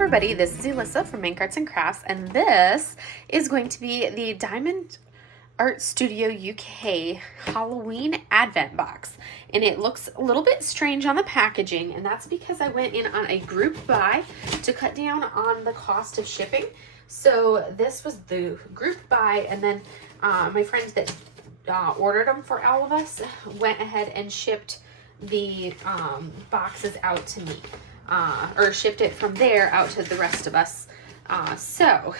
everybody, this is Alyssa from Mank Arts and Crafts, and this is going to be the Diamond Art Studio UK Halloween Advent Box. And it looks a little bit strange on the packaging, and that's because I went in on a group buy to cut down on the cost of shipping. So this was the group buy, and then my friend that ordered them for all of us went ahead and shipped the boxes out to me. Or shipped it from there out to the rest of us. So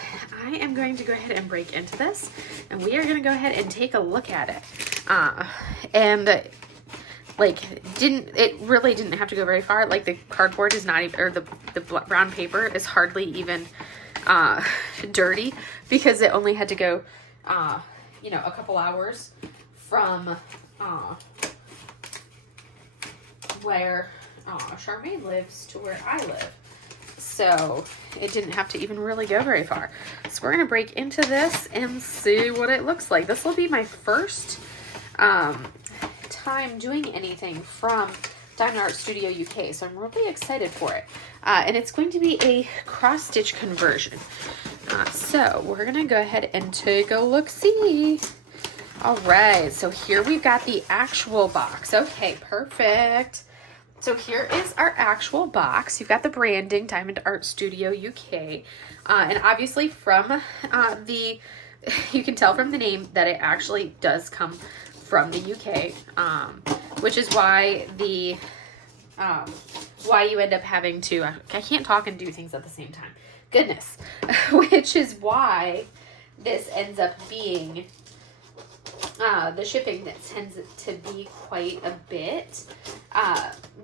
I am going to go ahead and break into this, and we are going to go ahead and take a look at it. It really didn't have to go very far. Like, the cardboard is not even, or the brown paper is hardly even dirty, because it only had to go, a couple hours from where Charmaine lives to where I live. So it didn't have to even really go very far. So we're going to break into this and see what it looks like. This will be my first time doing anything from Diamond Art Studio UK. So I'm really excited for it. And it's going to be a cross-stitch conversion. So we're going to go ahead and take a look-see. All right, so here we've got the actual box. Okay, perfect. So here is our actual box. You've got the branding, Diamond Art Studio UK. And obviously from you can tell from the name that it actually does come from the UK, which is why why you end up having to, I can't talk and do things at the same time. Goodness. Which is why this ends up being the shipping that tends to be quite a bit.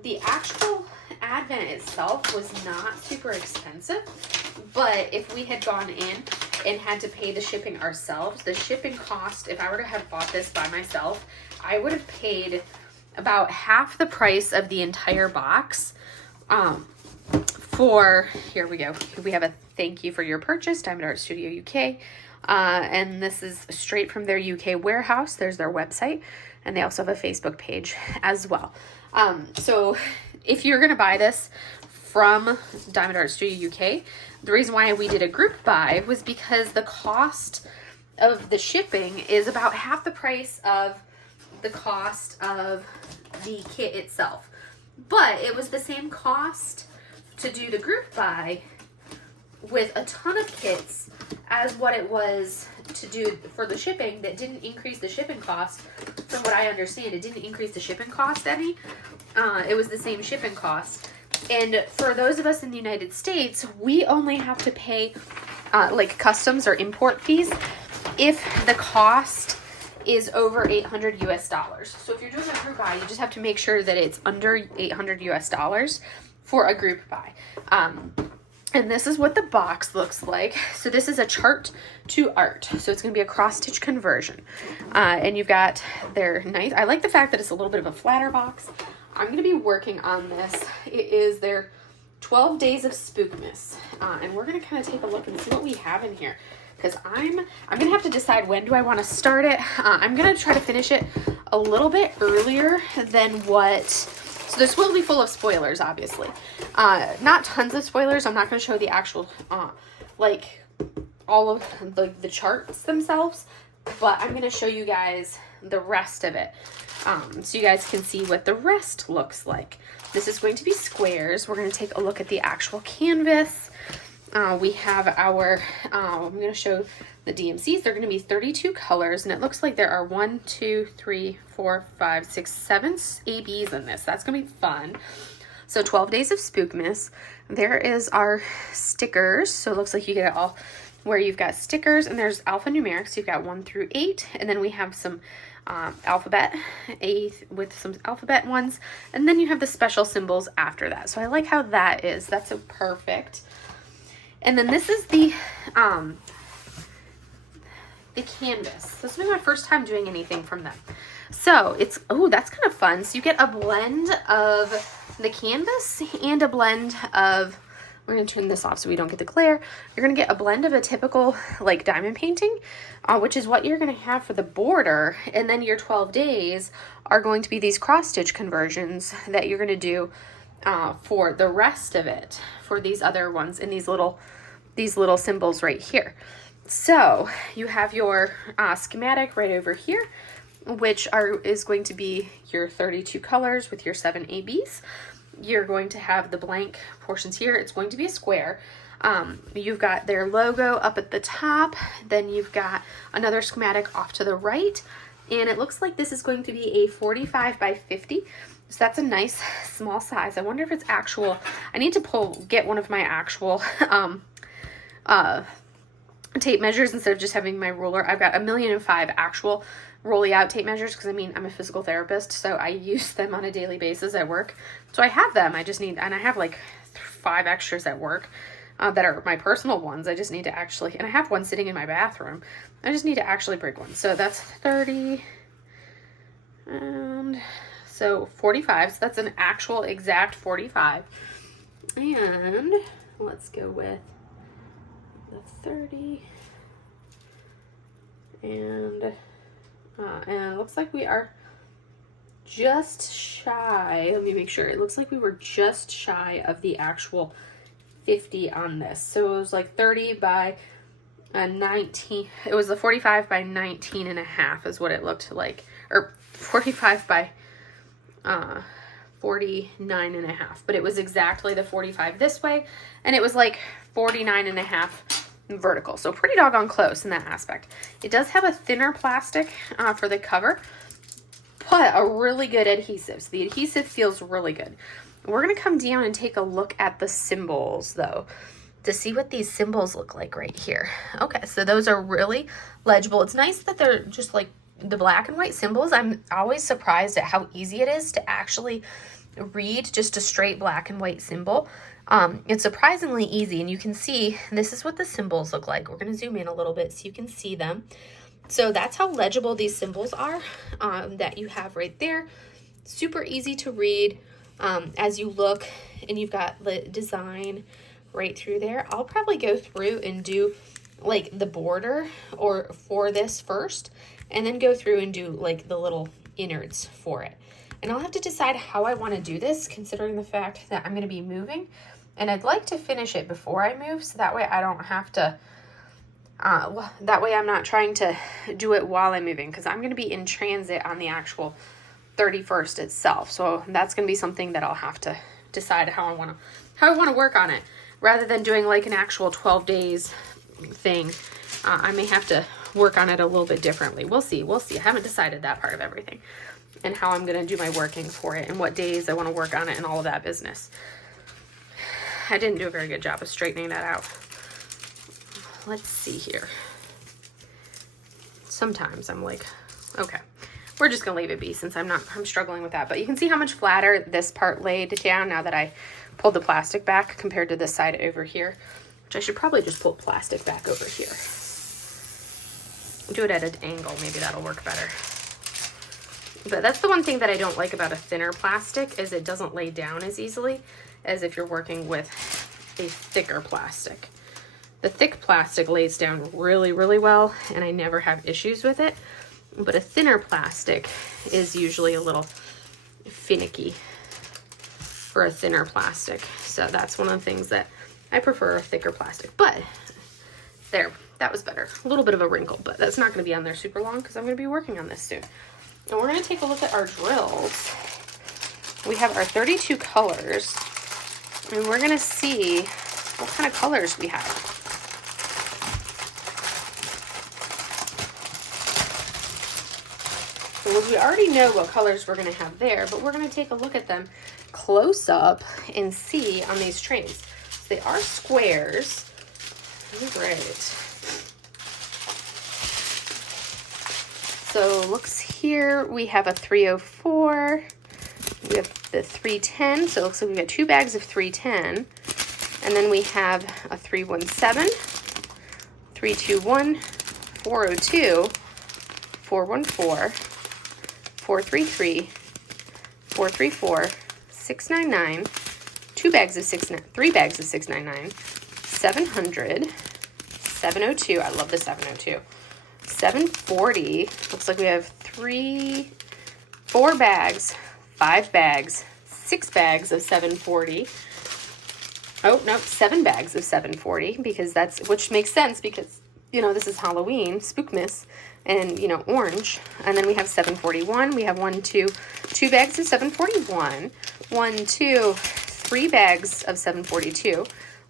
The actual Advent itself was not super expensive, but if we had gone in and had to pay the shipping ourselves, the shipping cost, if I were to have bought this by myself, I would have paid about half the price of the entire box. Here we go. We have a thank you for your purchase, Diamond Art Studio UK. And this is straight from their UK warehouse. There's their website, and they also have a Facebook page as well. So if you're going to buy this from Diamond Art Studio UK, the reason why we did a group buy was because the cost of the shipping is about half the price of the cost of the kit itself. But it was the same cost to do the group buy with a ton of kits as what it was to do for the shipping. That didn't increase the shipping cost. From what I understand, it didn't increase the shipping cost any. It was the same shipping cost. And for those of us in the United States, we only have to pay like customs or import fees if the cost is over $800 US. So if you're doing a group buy, you just have to make sure that it's under $800 US for a group buy. And this is what the box looks like. So this is a chart to art. So it's going to be a cross-stitch conversion. And you've got their nice, I like the fact that it's a little bit of a flatter box. I'm going to be working on this. It is their 12 Days of Spookmas. And we're going to kind of take a look and see what we have in here. Because I'm going to have to decide when do I want to start it. I'm going to try to finish it a little bit earlier than what... So this will be full of spoilers, obviously. Not tons of spoilers. I'm not going to show the actual, all of the charts themselves. But I'm going to show you guys the rest of it. So you guys can see what the rest looks like. This is going to be squares. We're going to take a look at the actual canvas. We have our, I'm going to show the DMCs. They're going to be 32 colors, and it looks like there are 1, 2, 3, 4, 5, 6, 7 ABs in this. That's going to be fun. So 12 Days of Spookmas. There is our stickers. So it looks like you get it all where you've got stickers, and there's alphanumeric. So you've got 1 through 8, and then we have some alphabet, with some alphabet ones, and then you have the special symbols after that. So I like how that is. That's so perfect. And then this is the canvas. This will be my first time doing anything from them. So it's, oh, that's kind of fun. So you get a blend of the canvas and a blend of, we're going to turn this off so we don't get the glare. You're going to get a blend of a typical like diamond painting, which is what you're going to have for the border. And then your 12 days are going to be these cross stitch conversions that you're going to do for the rest of it, for these other ones in these little symbols right here. So you have your schematic right over here, which is going to be your 32 colors with your 7 ABs. You're going to have the blank portions here. It's going to be a square. You've got their logo up at the top. Then you've got another schematic off to the right. And it looks like this is going to be a 45 by 50. So that's a nice small size. I wonder if it's actual. I need to get one of my actual tape measures instead of just having my ruler. I've got 1,000,005 actual rolly out tape measures because I'm a physical therapist, so I use them on a daily basis at work. So I have them. And I have like 5 extras at work that are my personal ones. I just need to actually, and I have one sitting in my bathroom. I just need to actually break one. So that's 30 and so 45. So that's an actual exact 45. And let's go with the 30 and it looks like we are just shy. Let me make sure. It looks like we were just shy of the actual 50 on this. So it was like 30 by 19. It was the 45 by 19 and a half is what it looked like, or 45 by 49 and a half, but it was exactly the 45 this way, and it was like 49 and a half vertical. So pretty doggone close in that aspect. It does have a thinner plastic for the cover, but a really good adhesive. So the adhesive feels really good. We're going to come down and take a look at the symbols though, to see what these symbols look like right here. Okay, so those are really legible. It's nice that they're just like the black and white symbols. I'm always surprised at how easy it is to actually read just a straight black and white symbol. It's surprisingly easy, and you can see this is what the symbols look like. We're going to zoom in a little bit so you can see them. So that's how legible these symbols are that you have right there. Super easy to read as you look, and you've got the design right through there. I'll probably go through and do like the border or for this first, and then go through and do like the little innards for it. And I'll have to decide how I want to do this, considering the fact that I'm going to be moving, and I'd like to finish it before I move, so that way I don't have to, that way I'm not trying to do it while I'm moving, because I'm going to be in transit on the actual 31st itself. So that's going to be something that I'll have to decide how I want to work on it, rather than doing like an actual 12 days thing. I may have to work on it a little bit differently. We'll see. I haven't decided that part of everything, and how I'm going to do my working for it, and what days I want to work on it, and all of that business. I didn't do a very good job of straightening that out. Let's see here. Sometimes I'm like, okay, we're just going to leave it be, since I'm struggling with that. But you can see how much flatter this part laid down now that I pulled the plastic back compared to this side over here, which I should probably just pull plastic back over here. Do it at an angle. Maybe that'll work better. But that's the one thing that I don't like about a thinner plastic, is it doesn't lay down as easily as if you're working with a thicker plastic. The thick plastic lays down really, really well, and I never have issues with it. But a thinner plastic is usually a little finicky for a thinner plastic. So that's one of the things that I prefer, a thicker plastic. But there, that was better. A little bit of a wrinkle, but that's not going to be on there super long because I'm going to be working on this soon. And we're going to take a look at our drills. We have our 32 colors, and we're going to see what kind of colors we have. So we already know what colors we're going to have there, but we're going to take a look at them close up and see on these trays. So they are squares. All right. So looks here, we have a 304, we have the 310, so it looks like we've got 2 bags of 310, and then we have a 317, 321, 402, 414, 433, 434, 699, 3 bags of 699, 700, 702, I love the 702, 740, looks like we have 4 bags, 5 bags, 6 bags of 740. Oh, no, 7 bags of 740, because which makes sense because, you know, this is Halloween, Spookmas, and, you know, orange. And then we have 741. We have 2 bags of 741. 3 bags of 742.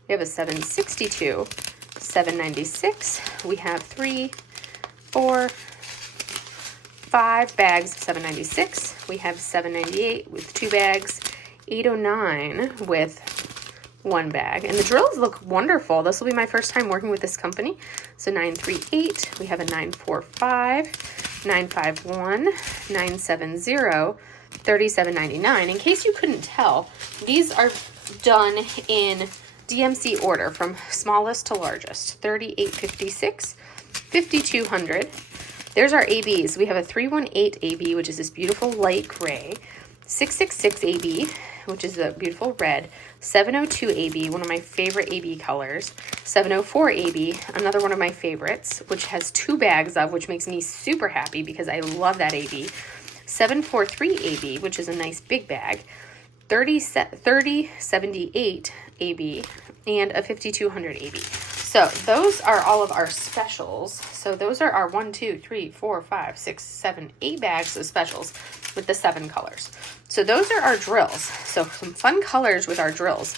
We have a 762, 796. We have 3, 4, 5 bags of 796. We have 798 with 2 bags, 809 with 1 bag. And the drills look wonderful. This will be my first time working with this company. So 938, we have a 945, 951, 970, 37.99. In case you couldn't tell, these are done in DMC order from smallest to largest. 3856, 5200. There's our ABs. We have a 318 AB, which is this beautiful light gray. 666 AB, which is a beautiful red. 702 AB, one of my favorite AB colors. 704 AB, another one of my favorites, which has 2 bags of, which makes me super happy because I love that AB. 743 AB, which is a nice big bag. 3078 AB, and a 5200 AB. So those are all of our specials. So those are our 1, 2, 3, 4, 5, 6, 7, 8 bags of specials with the 7 colors. So those are our drills. So some fun colors with our drills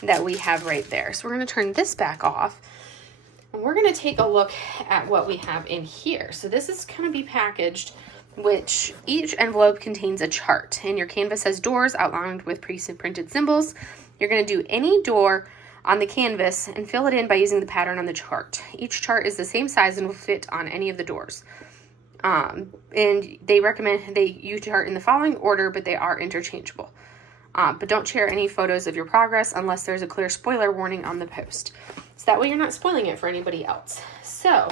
that we have right there. So we're going to turn this back off, and we're going to take a look at what we have in here. So this is going to be packaged, which each envelope contains a chart, and your canvas has doors outlined with pre-printed symbols. You're going to do any door on the canvas and fill it in by using the pattern on the chart. Each chart is the same size and will fit on any of the doors. And they recommend you chart in the following order, but they are interchangeable. But don't share any photos of your progress unless there's a clear spoiler warning on the post. So that way you're not spoiling it for anybody else. So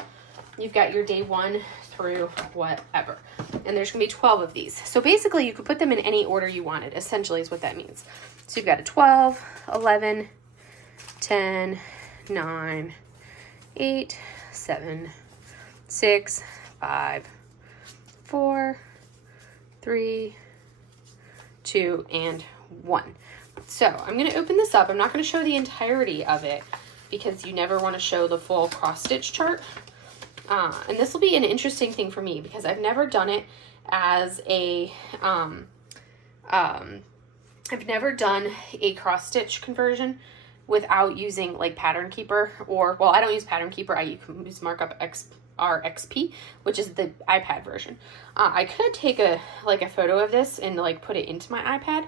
you've got your day 1 through whatever. And there's going to be 12 of these. So basically you could put them in any order you wanted, essentially is what that means. So you've got a 12, 11, 10, 9, 8, 7, 6, 5, 4, 3, 2, and 1. So I'm going to open this up. I'm not going to show the entirety of it because you never want to show the full cross stitch chart. And this will be an interesting thing for me because I've never done it as a, I've never done a cross stitch conversion without using like Pattern Keeper, or, well, I don't use Pattern Keeper. I use Markup RXP, which is the iPad version. I could take a photo of this and like put it into my iPad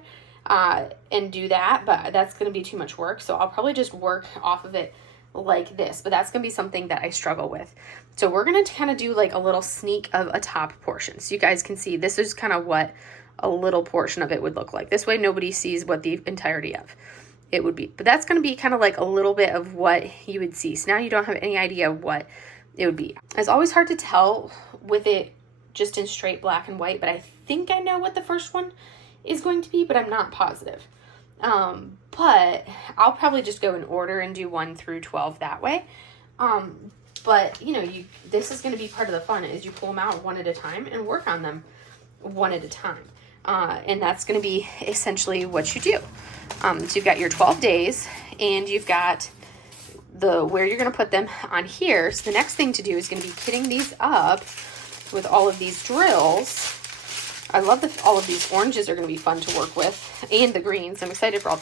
and do that, but that's going to be too much work. So I'll probably just work off of it like this, but that's going to be something that I struggle with. So we're going to kind of do like a little sneak of a top portion. So you guys can see this is kind of what a little portion of it would look like. This way nobody sees what the entirety of it would be. But that's going to be kind of like a little bit of what you would see. So now you don't have any idea what it would be. It's always hard to tell with it just in straight black and white, but I think I know what the first one is going to be, but I'm not positive. But I'll probably just go in order and do 1 through 12 that way. But you know, this is going to be part of the fun is you pull them out one at a time and work on them one at a time. And that's going to be essentially what you do. So you've got your 12 days and you've got where you're going to put them on here. So the next thing to do is going to be kitting these up with all of these drills. I love that all of these oranges are going to be fun to work with, and the greens. I'm excited for all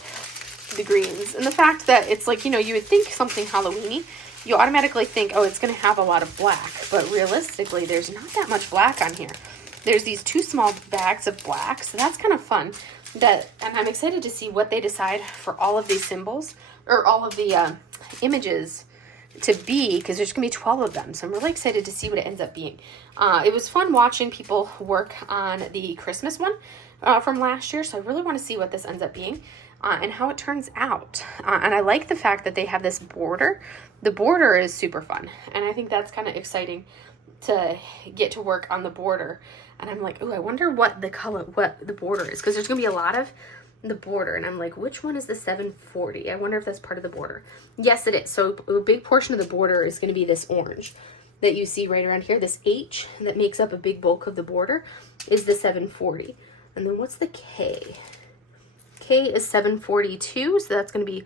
the greens. And the fact that it's like, you know, you would think something Halloween-y, you automatically think, oh, it's going to have a lot of black. But realistically, there's not that much black on here. There's these 2 small bags of black, so that's kind of fun. And I'm excited to see what they decide for all of these symbols, or all of the images to be, because there's going to be 12 of them. So I'm really excited to see what it ends up being. It was fun watching people work on the Christmas one from last year. So I really want to see what this ends up being and how it turns out. And I like the fact that they have this border. The border is super fun. And I think that's kind of exciting to get to work on the border. And I'm like, oh, I wonder what the border is. Because there's going to be a lot of the border, and I'm like, which one is the 740? I wonder if that's part of the border. Yes, it is. So a big portion of the border is going to be this orange that you see right around here. This H that makes up a big bulk of the border is the 740. And then what's the K? UK is $7.42, so that's going to be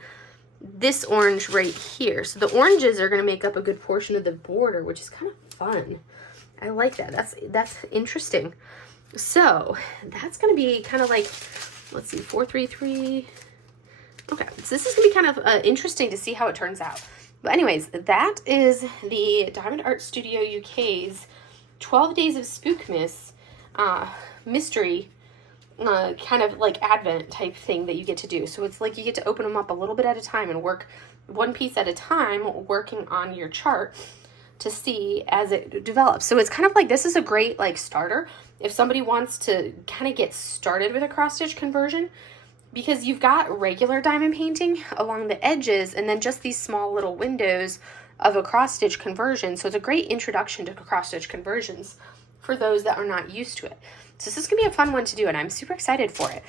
this orange right here. So the oranges are going to make up a good portion of the border, which is kind of fun. I like that. That's interesting. So that's going to be kind of like, let's see, 433. Okay, so this is going to be kind of interesting to see how it turns out. But anyways, that is the Diamond Art Studio UK's 12 Days of Spookmas mystery kind of like advent type thing that you get to do. So it's like you get to open them up a little bit at a time and work one piece at a time, working on your chart to see as it develops. So it's kind of like, this is a great like starter if somebody wants to kind of get started with a cross stitch conversion, because you've got regular diamond painting along the edges and then just these small little windows of a cross stitch conversion. So it's a great introduction to cross stitch conversions for those that are not used to it. So this is gonna be a fun one to do, and I'm super excited for it.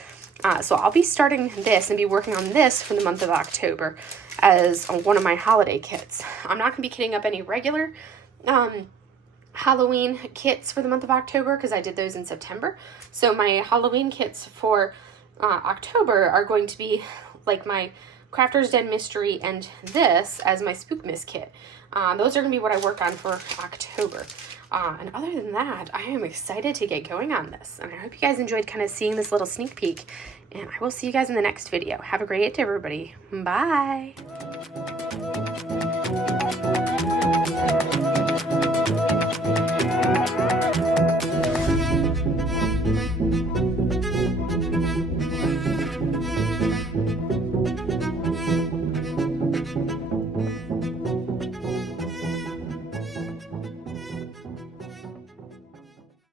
So I'll be starting this and be working on this for the month of October as one of my holiday kits. I'm not gonna be kitting up any regular Halloween kits for the month of October because I did those in September. So my Halloween kits for October are going to be like my Crafter's Den Mystery and this as my Spookmas kit. Those are going to be what I work on for October. And other than that, I am excited to get going on this. And I hope you guys enjoyed kind of seeing this little sneak peek. And I will see you guys in the next video. Have a great day, everybody. Bye.